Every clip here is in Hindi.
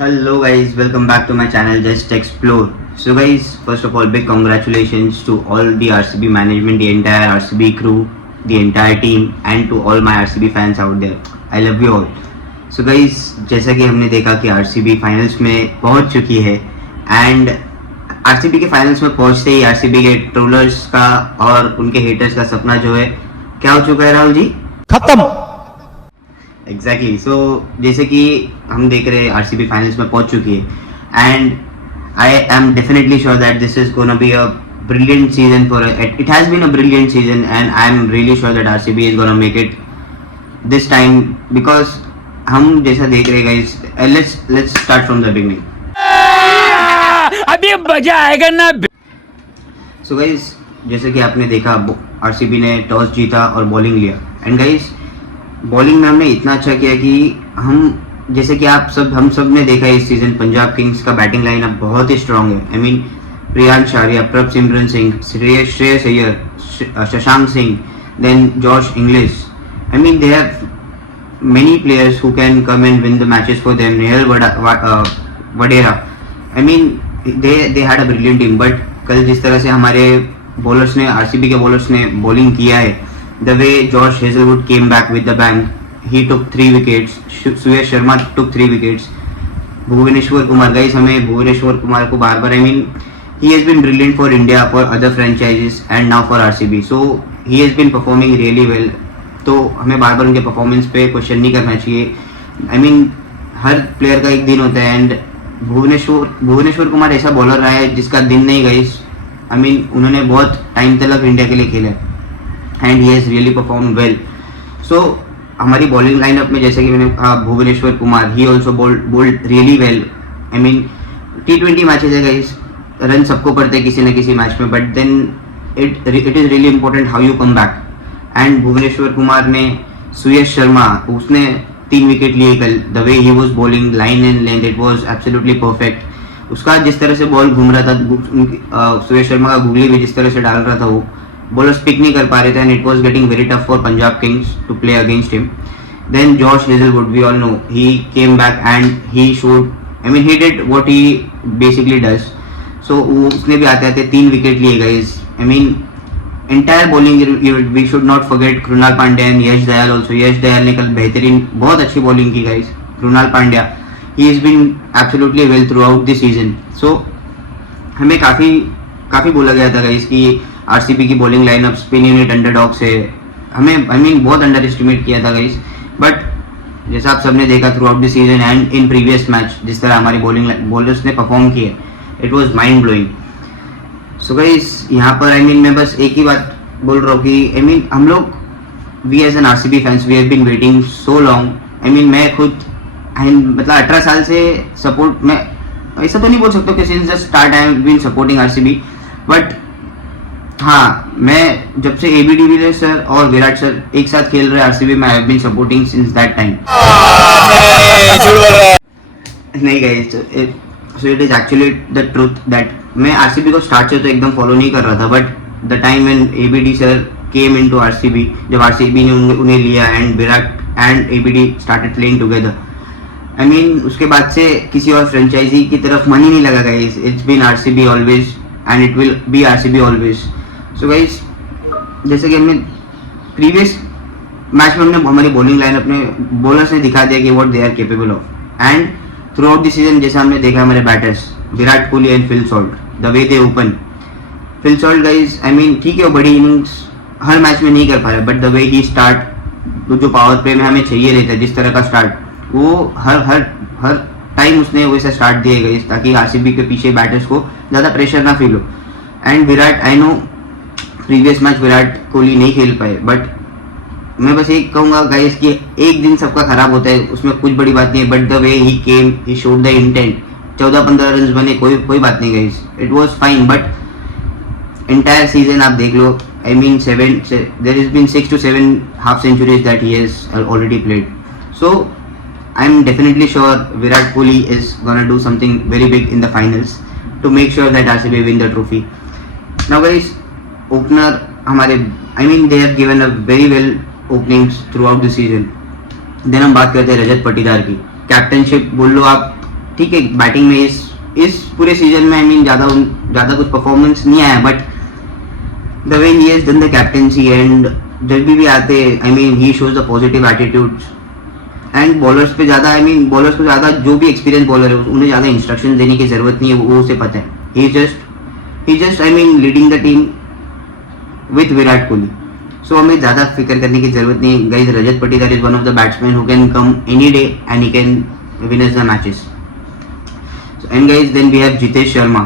Hello guys, welcome back to my channel Just Explore. So guys, first of all, big congratulations to all the RCB management, the entire RCB crew, the entire team and to all my RCB fans out there. I love you all. So guys, जैसा कि हमने देखा कि RCB फाइनल्स में पहुंच चुकी है एंड RCB के फाइनल्स में पहुंचते ही RCB के ट्रोलर्स का और उनके हेटर्स का सपना जो है क्या हो चुका है राहुल जी? खत्म। एग्जैक्टली सो जैसे कि हम देख रहे हैं आरसीबी फाइनल्स में पहुंच चुकी है and I am definitely sure that this is gonna be a brilliant season for it has been a brilliant season and I am really sure that RCB is gonna make it this time because हम जैसा देख रहे guys let's start from the beginning. अभी मजा आएगा ना। सो गाइस जैसे कि आपने देखा आरसीबी ने टॉस जीता और बॉलिंग लिया एंड गाइस बॉलिंग में हमने इतना अच्छा किया कि हम जैसे कि हम सब ने देखा इस सीजन पंजाब किंग्स का बैटिंग लाइनअप बहुत ही स्ट्रांग है। I mean Priyansh Arya, Prabhsimran Singh, Shreyas Iyer, Shashank Singh, then Josh Inglis. I mean they have many players who can come and win the matches for them. Nehal Vadera. I mean they had a brilliant team. But कल जिस तरह से हमारे बॉलर्स ने आरसीबी के बॉलर्स ने बॉलिंग किया है, the way Josh Hazelwood came back with the bang, he took 3 wickets. Suyash Sharma took 3 wickets. Bhuvneshwar Kumar guys, हमें भुवनेश्वर कुमार को बार-बार I mean he has been brilliant for India, for other franchises and now for RCB. So he has been performing really well. तो हमें बार बार उनके परफॉर्मेंस पे क्वेश्चन नहीं करना चाहिए। आई मीन हर प्लेयर का एक दिन होता है एंड भुवनेश्वर कुमार ऐसा बॉलर रहा है जिसका दिन नहीं गई। आई मीन उन्होंने बहुत टाइम तक इंडिया के लिए खेला and he has really perform well. So हमारी बॉलिंग लाइनअप में जैसे कि मैंने कहा Bhuvneshwar Kumar he also bowled really well. I mean T20 matches है गाइस, रन सबको पड़ते हैं किसी न किसी मैच में, but then it is really important how you come back. And Bhuvneshwar Kumar ने, सुयश शर्मा उसने 3 विकेट लिए कल। The way he was bowling line and length, it was absolutely perfect. उसका जिस तरह से बॉल घूम रहा था, सुयश शर्मा का गूगली भी जिस तरह से डाल रहा था, वो बॉलर्स पिक नहीं कर पा रहे थे and it was getting very tough for Punjab Kings to play against him. Then Josh Hazlewood, we all know he came back and he showed, I mean he did what he basically does. So उसने भी आते आते 3 विकेट लिए guys. I mean entire bowling we should not forget Krunal Pandya and Yash Dayal also. Yash Dayal ने कल बेहतरीन बहुत अच्छी बॉलिंग की guys. Krunal Pandya he has been absolutely well throughout the season. So हमें काफ़ी बोला गया था गाइस कि आरसीबी की bowling lineup spin unit underdogs है, हमें आई मीन बहुत अंडर एस्टिमेट किया था गाइस। बट जैसा आप सबने देखा through out the season and in previous match जिस तरह हमारी बॉलर्स ने परफॉर्म किया, it was mind blowing. So guys यहाँ पर आई मीन मैं बस एक ही बात बोल रहा हूँ कि आई मीन हम लोग we as an RCB fans we have been waiting so long. I mean मैं खुद मतलब 18 साल से सपोर्ट, मैं ऐसा तो नहीं बोल सकता कि since the start I have been supporting RCB, but हाँ मैं जब से एबी डिविलियर्स सर और विराट सर एक साथ खेल रहे आरसीबी में I have been supporting since that time. नहीं guys, so it is actually the truth that मैं आरसीबी को स्टार्ट से तो एकदम फॉलो नहीं कर रहा था, but the time when ABD sir came into RCB, जब आरसीबी ने उन्हें लिया and Virat and ABD started playing together, I mean उसके बाद से किसी और फ्रेंचाइजी की तरफ मन ही नहीं लगा guys. It's been RCB always and it will be RCB always. So guys जैसे कि हमने प्रीवियस मैच में हमने हमारी बॉलिंग लाइन अपने बॉलर्स ने दिखा दिया कि what they are capable of and throughout the season जैसे हमने देखा हमारे batters Virat Kohli and Phil Salt, the way they open. Phil Salt guys I mean ठीक है वो बड़ी इनिंग्स हर मैच में नहीं कर पा रहे, but the way he start जो पावर प्ले में हमें चाहिए रहता है जिस तरह का स्टार्ट, वो हर टाइम उसने वैसा स्टार्ट दिए गए ताकि आरसीबी के पीछे बैटर्स को ज़्यादा प्रेशर ना फील हो। And Virat, I know previous match Virat Kohli नहीं खेल पाए, बट मैं बस एक कहूँगा गाइस कि एक दिन सबका खराब होता है, उसमें कुछ बड़ी बात नहीं है, but the way he came he showed the intent. 14-15 run बने, कोई बात नहीं guys, it was fine. But entire season आप देख लो, I mean there has been 6 to 7 half centuries that he has already played. So I am definitely sure Virat Kohli is gonna do something very big in the finals to make sure that RCB win the trophy. Now guys opener हमारे, I mean they have given a very well openings throughout the season. Then हम बात करते हैं रजत पाटीदार की कैप्टनशिप। बोल लो आप ठीक है बैटिंग में इस पूरे सीजन में आई मीन ज़्यादा कुछ परफॉर्मेंस नहीं आया, but the way he has done the captaincy and जब भी आते आई mean he shows the positive attitudes and bowlers पे ज़्यादा आई मीन बॉलर्स को ज़्यादा जो भी एक्सपीरियंस बॉलर है उन्हें ज़्यादा इंस्ट्रक्शन देने की ज़रूरत नहीं है, वो उसे पता है. He just I mean leading the team with Virat Kohli. So हमें ज़्यादा फिक्र करने की ज़रूरत नहीं. Guys, Rajat Patidar is one of the batsman who can come any day and he can win us the matches. And guys then we have Jitesh Sharma.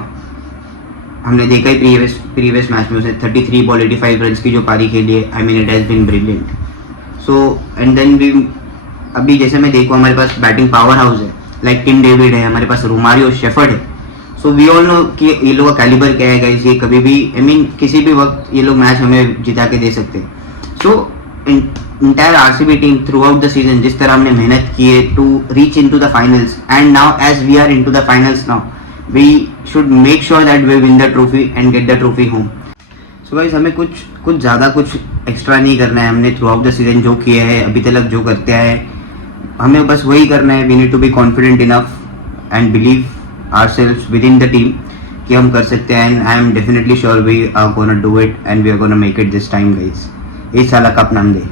हमने देखा ही प्रीवियस मैच में उसे 33 बॉल 85 रन की जो पारी खेली है, I mean it has been brilliant. So and then we अभी जैसे मैं देखूँ हमारे पास बैटिंग पावर हाउस है, लाइक टिम डेविड है, हमारे पास रोमारियो शेफर्ड है. सो वी ऑल नो कि ये लोग का कैलिबर क्या है गाइस. ये कभी भी आई मीन किसी भी वक्त ये लोग मैच हमें जिता के दे सकते हैं. So entire RCB team throughout the season जिस तरह हमने मेहनत की है to reach into the finals, and now as we are into the finals now we should make sure that we win the trophy and get the trophy home. So guys, हमें कुछ ज़्यादा कुछ एक्स्ट्रा नहीं करना है. हमने थ्रू आउट द सीजन जो किया है, अभी तक जो करते आए हैं, हमें बस वही करना है. We need to be confident enough and believe ourselves within the team कि हम कर सकते हैं. And I am definitely sure we are gonna do it and we are gonna make it this time guys. इस साल कप नाम दे.